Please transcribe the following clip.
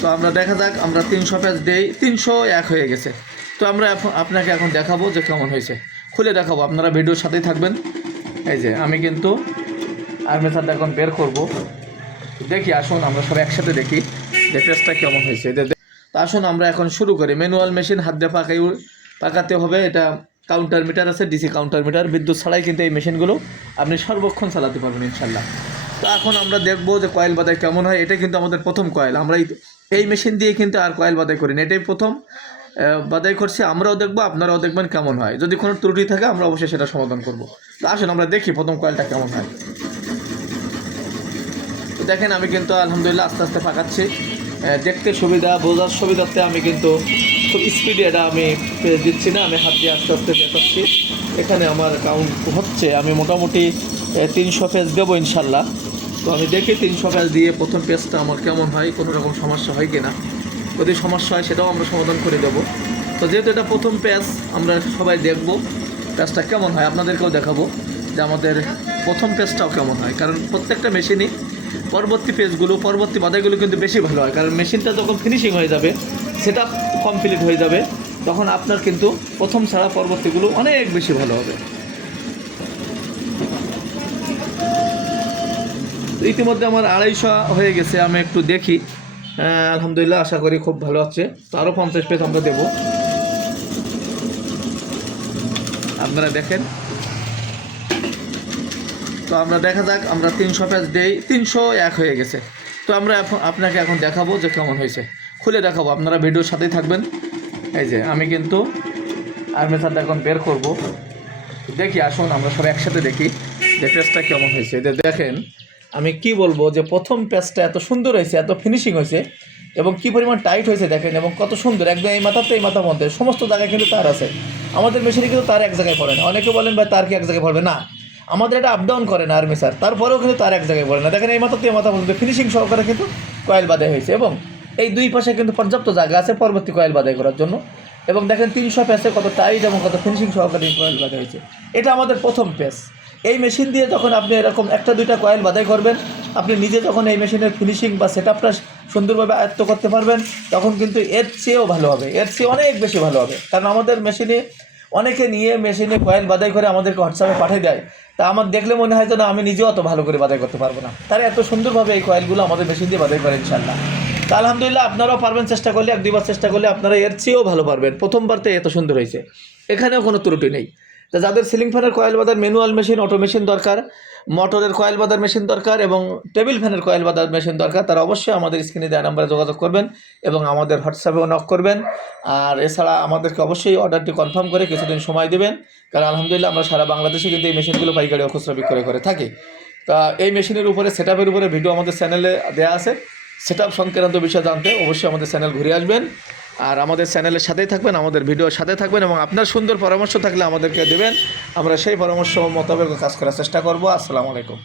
তো আমরা দেখা যাক, আমরা 300 পেজ দেই, 301 হয়ে গেছে। তো আমরা আপনাকে এখন দেখাবো যে কেমন হয়েছে, খুলে দেখাবো, আপনারা ভিডিওর সাথেই থাকবেন। এই যে আমি কিন্তু আর্মেচারটা এখন বের করব, দেখি আসুন আমরা সব একসাথে দেখি যে পেজটা কেমন হয়েছে। তো আসুন আমরা এখন শুরু করি। ম্যানুয়াল মেশিন, হাত দিয়ে পাকাতে হবে। এটা কাউন্টার মিটার আছে, ডিসি কাউন্টার মিটার, বিদ্যুৎ ছাড়াই কিন্তু এই মেশিনগুলো আপনি সর্বক্ষণ চালাতে পারবেন ইনশাল্লাহ। তো এখন আমরা দেখবো যে কয়েল বাদাই কেমন হয়। এটা কিন্তু আমাদের প্রথম কয়েল, আমরা এই মেশিন দিয়ে কিন্তু আর কয়েল বাদাই করি না, এটাই প্রথম বাদাই করছি। আমরাও দেখবো, আপনারাও দেখবেন কেমন হয়। যদি কোনো ত্রুটি থাকে আমরা অবশ্যই সেটা সমাধান করব। তো আসুন আমরা দেখি প্রথম কয়েলটা কেমন হয়। তো দেখেন আমি কিন্তু আলহামদুলিল্লাহ আস্তে আস্তে পাকাচ্ছি, দেখতে সুবিধা, বোঝার সুবিধার্থে আমি কিন্তু খুব স্পিডে এটা আমি পেজ দিচ্ছি না, আমি হাত দিয়ে আস্তে আস্তে পেঁচাচ্ছি। এখানে আমার কাউন্ট হচ্ছে, আমি মোটামুটি 300 পেজ দেবো ইনশাল্লাহ। তো আমি দেখি 300 পেজ দিয়ে প্রথম পেজটা আমার কেমন হয়, কোনো রকম সমস্যা হয় কি না। যদি সমস্যা হয় সেটাও আমরা সমাধান করে দেবো। তো যেহেতু এটা প্রথম পেজ, আমরা সবাই দেখব পেজটা কেমন হয়, আপনাদেরকেও দেখাবো যে আমাদের প্রথম পেজটাও কেমন হয়। কারণ প্রত্যেকটা মেশিনই পরবর্তী পেজগুলো, পরবর্তী বাধাইগুলো কিন্তু বেশি ভালো হয়। কারণ মেশিনটা যখন ফিনিশিং হয়ে যাবে, সেটা কমপ্লিট হয়ে যাবে, তখন আপনার কিন্তু প্রথম ছাড়া পরবর্তীগুলো অনেক বেশি ভালো হবে। ইতিমধ্যে আমার 250 হয়ে গেছে, আমি একটু দেখি। আলহামদুলিল্লাহ, আশা করি খুব ভালো হচ্ছে। তো আরও 50 পেজ আমরা দেবো, আপনারা দেখেন। তো আমরা দেখা যাক, আমরা 300 পেজ দেই, 301 হয়ে গেছে। তো আমরা আপনাকে এখন দেখাবো যে কেমন হয়েছে, খুলে দেখাবো, আপনারা ভিডিওর সাথেই থাকবেন। এই যে আমি কিন্তু আর্মেচারটা এখন বের করব, দেখি আসুন আমরা সব একসাথে দেখি যে পেজটা কেমন হয়েছে। যে দেখেন আমি কি বলবো, যে প্রথম পেজটা এত সুন্দর হয়েছে, এত ফিনিশিং হয়েছে, এবং কি পরিমাণ টাইট হয়েছে দেখেন, এবং কত সুন্দর একদম এই মাথাতে এই মাথার মধ্যে সমস্ত জায়গায় কিন্তু তার আছে। আমাদের মেশিনে কিন্তু তার এক জায়গায় পড়ে না। অনেকে বলেন ভাই তার কি এক জায়গায় পড়বে না, আমাদের এটা আপ ডাউন করে না আর্মেচার, তারপরেও কিন্তু তার এক জায়গায় পড়ে না। দেখেন এই মাথাতে এই মাথা মধ্যে ফিনিশিং সহকারে কিন্তু কয়েল বাঁধাই হয়েছে, এবং এই দুই পাশে কিন্তু পর্যাপ্ত জায়গা আছে পরবর্তী কয়েল বাঁধাই করার জন্য। এবং দেখেন 300 পেজে কত টাইট এবং কত ফিনিশিং সহকারে কয়েল বাঁধা হয়েছে। এটা আমাদের প্রথম পেজ। এই মেশিন দিয়ে যখন আপনি এরকম একটা দুইটা কয়েল বাঁধাই করবেন, আপনি নিজে যখন এই মেশিনের ফিনিশিং বা সেট আপটা সুন্দরভাবে আয়ত্ত করতে পারবেন, তখন কিন্তু এর চেয়েও ভালো হবে, এর চেয়ে অনেক বেশি ভালো হবে। কারণ আমাদের মেশিনে অনেকে নিয়ে মেশিনে কয়েল বাঁধাই করে আমাদেরকে হোয়াটসঅ্যাপে পাঠিয়ে দেয়। তা আমার দেখলে মনে হয় যে না, আমি নিজেও অত ভালো করে বাঁধাই করতে পারবো না, তারা এত সুন্দরভাবে এই কয়েলগুলো আমাদের মেশিন দিয়ে বাঁধাই করে ইনশাল্লাহ। তা আলহামদুলিল্লাহ, আপনারাও পারবেন, চেষ্টা করলে, এক দুইবার চেষ্টা করলে আপনারা এর চেয়েও ভালো পারবেন। প্রথমবারতে এত সুন্দর হয়েছে, এখানেও কোনো ত্রুটি নেই। তা যাদের সিলিং ফ্যানের কয়েল বাঁধার ম্যানুয়াল মেশিন, অটো মেশিন দরকার, মোটরের কয়েল বাঁধার মেশিন দরকার, এবং টেবিল ফ্যানের কয়েল বাঁধার মেশিন দরকার, তারা অবশ্যই আমাদের স্ক্রিনে দেওয়া নাম্বারে যোগাযোগ করবেন এবং আমাদের হোয়াটসঅ্যাপেও নক করবেন। আর এছাড়া আমাদেরকে অবশ্যই অর্ডারটি কনফার্ম করে কিছুদিন সময় দেবেন, কারণ আলহামদুলিল্লাহ আমরা সারা বাংলাদেশে কিন্তু এই মেশিনগুলো পাইকারি ও খুচরা বিক্রয় করে থাকি। তা এই মেশিনের উপরে, সেট আপের উপরে ভিডিও আমাদের চ্যানেলে দেওয়া আছে। সেট আপ সংক্রান্ত বিষয় জানতে অবশ্যই আমাদের চ্যানেল ঘুরে আসবেন, আর আমাদের চ্যানেলের সাথেই থাকবেন, আমাদের ভিডিওর সাথে থাকবেন, এবং আপনার সুন্দর পরামর্শ থাকলে আমাদেরকে দেবেন, আমরা সেই পরামর্শ মোতাবেক কাজ করার চেষ্টা করব। আসসালামু আলাইকুম।